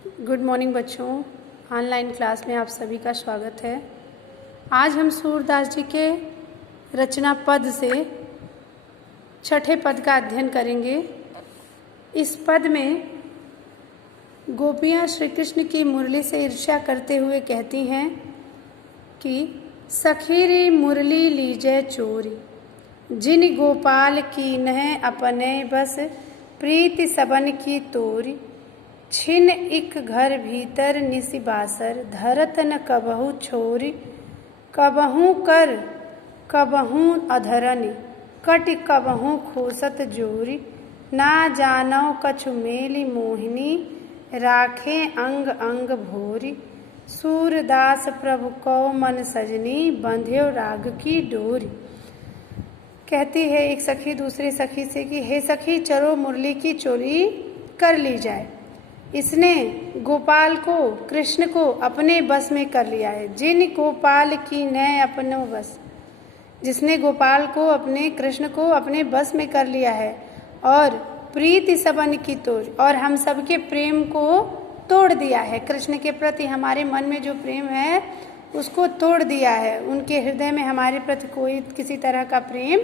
Good morning बच्चों, online class में आप सभी का स्वागत है। आज हम सूरदास जी के रचना पद से छठे पद का अध्ययन करेंगे। इस पद में गोपियाँ श्री कृष्ण की मुरली से ईर्ष्या करते हुए कहती हैं कि सखी रे मुरली लीजै चोरी, जिन गोपाल की नह अपने बस, प्रीति सबन की तोरी। छिन इक घर भीतर निसिबासर, धरत न कबहू छोरी। कबहू कर कबहू अधरनि, कट कबहू खोसत जोरी। ना जानौ कछु मेली मोहिनी, राखे अंग अंग भोरी। सूरदास प्रभु को मन सजनी, बंध्यो राग की डोरी। कहती है एक सखी दूसरी सखी से कि हे सखी, चलो मुरली की चोरी कर ली जाए। इसने गोपाल को, कृष्ण को अपने बस में कर लिया है। जिन गोपाल की नय अपनो बस, जिसने गोपाल को, अपने कृष्ण को अपने बस में कर लिया है। और प्रीति सबन की तोड़, और हम सबके प्रेम को तोड़ दिया है। कृष्ण के प्रति हमारे मन में जो प्रेम है उसको तोड़ दिया है। उनके हृदय में हमारे प्रति कोई किसी तरह का प्रेम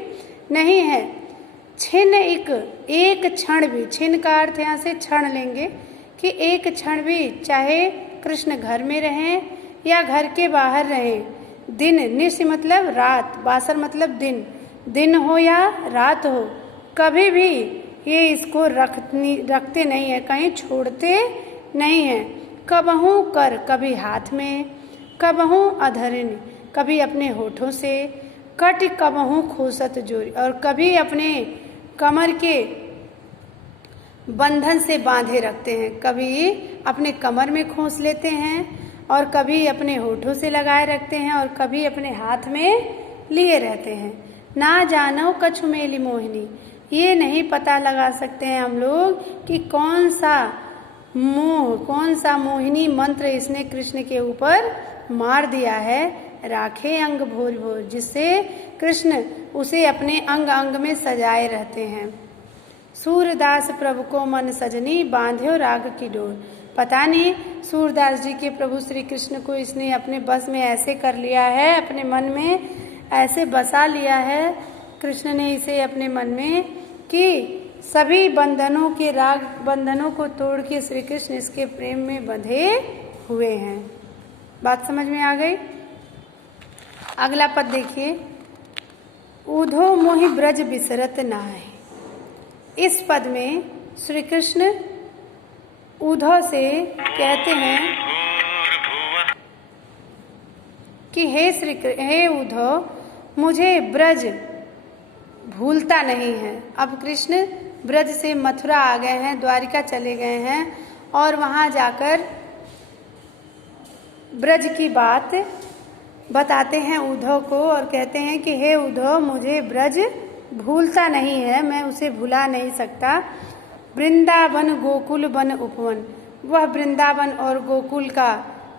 नहीं है। छिन एक क्षण भी, छिन का अर्थ यहाँ से क्षण लेंगे कि एक क्षण भी, चाहे कृष्ण घर में रहें या घर के बाहर रहें, दिन, निश मतलब रात, बासर मतलब दिन, दिन हो या रात हो, कभी भी ये इसको रखते नहीं है, कहीं छोड़ते नहीं है। कबहू कर, कभी हाथ में, कबहू अधरन, कभी अपने होठों से, कट कबहू खोसत जोरी, और कभी अपने कमर के बंधन से बांधे रखते हैं। कभी अपने कमर में खोस लेते हैं और कभी अपने होठों से लगाए रखते हैं और कभी अपने हाथ में लिए रहते हैं। ना जानो कछु मेली मोहिनी, ये नहीं पता लगा सकते हैं हम लोग कि कौन सा मोहिनी मंत्र इसने कृष्ण के ऊपर मार दिया है। राखे अंग भोर भोर, जिससे कृष्ण उसे अपने अंग अंग में सजाए रहते हैं। सूरदास प्रभु को मन सजनी, बांध्यो राग की डोर। पता नहीं सूरदास जी के प्रभु श्री कृष्ण को इसने अपने बस में ऐसे कर लिया है, अपने मन में ऐसे बसा लिया है कृष्ण ने इसे अपने मन में, कि सभी बंधनों के, राग बंधनों को तोड़ के श्री कृष्ण इसके प्रेम में बंधे हुए हैं। बात समझ में आ गई? अगला पद देखिए, ऊधो मोहि ब्रज बिसरत नाहि। इस पद में श्री कृष्ण उद्धव से कहते हैं कि हे उद्धव, मुझे ब्रज भूलता नहीं है। अब कृष्ण ब्रज से मथुरा आ गए हैं, द्वारिका चले गए हैं और वहाँ जाकर ब्रज की बात बताते हैं उद्धव को और कहते हैं कि हे उद्धव, मुझे ब्रज भूलता नहीं है, मैं उसे भुला नहीं सकता। वृंदावन गोकुल वन उपवन, वह वृंदावन और गोकुल का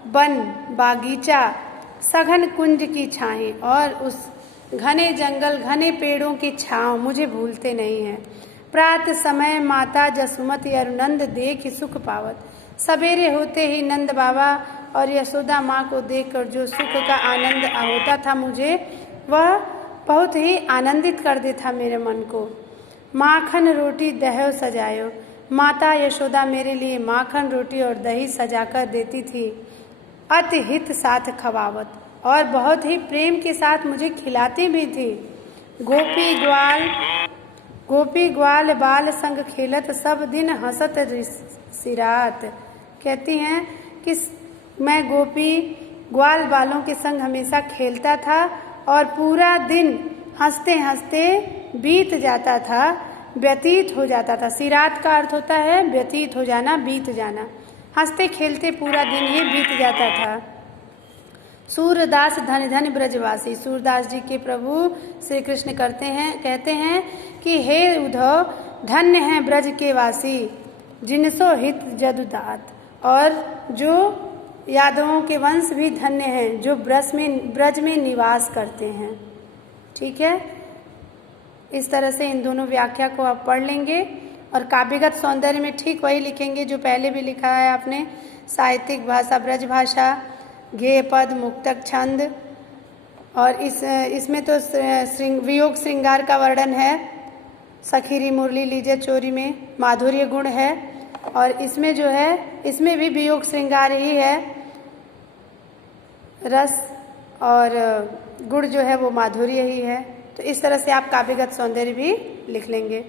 वन, बागीचा, सघन कुंज की छाएं और उस घने जंगल, घने पेड़ों की छांव मुझे भूलते नहीं हैं। प्रात समय माता जसुमति अरुनंद देख सुख पावत, सवेरे होते ही नंद बाबा और यशोदा माँ को देखकर जो सुख का आनंद होता था मुझे, वह बहुत ही आनंदित कर देता मेरे मन को। माखन रोटी दह्यो सजायो, माता यशोदा मेरे लिए माखन रोटी और दही सजाकर देती थी। अति हित साथ खवावत, और बहुत ही प्रेम के साथ मुझे खिलाती भी थी। गोपी ग्वाल बाल संग खेलत, सब दिन हंसत सिरात। कहती हैं कि मैं गोपी ग्वाल बालों के संग हमेशा खेलता था और पूरा दिन हंसते हंसते बीत जाता था, व्यतीत हो जाता था। सिरात का अर्थ होता है व्यतीत हो जाना, बीत जाना। हंसते खेलते पूरा दिन ये बीत जाता था। सूरदास धन धन ब्रजवासी, सूरदास जी के प्रभु श्री कृष्ण कहते हैं कि हे उद्धव, धन्य है ब्रज के वासी, जिनसो हित जदुदात, और जो यादवों के वंश भी धन्य हैं जो ब्रज में निवास करते हैं। ठीक है, इस तरह से इन दोनों व्याख्या को आप पढ़ लेंगे और काव्यगत सौंदर्य में ठीक वही लिखेंगे जो पहले भी लिखा है आपने। साहित्यिक भाषा, ब्रज भाषा, गेय पद, मुक्तक छंद, और इसमें तो वियोग श्रृंगार का वर्णन है। सखीरी मुरली लीजे चोरी में माधुर्य गुण है, और इसमें जो है इसमें भी वियोग श्रृंगार ही है, रस और गुण जो है वो माधुर्य ही है। तो इस तरह से आप काव्यगत सौंदर्य भी लिख लेंगे।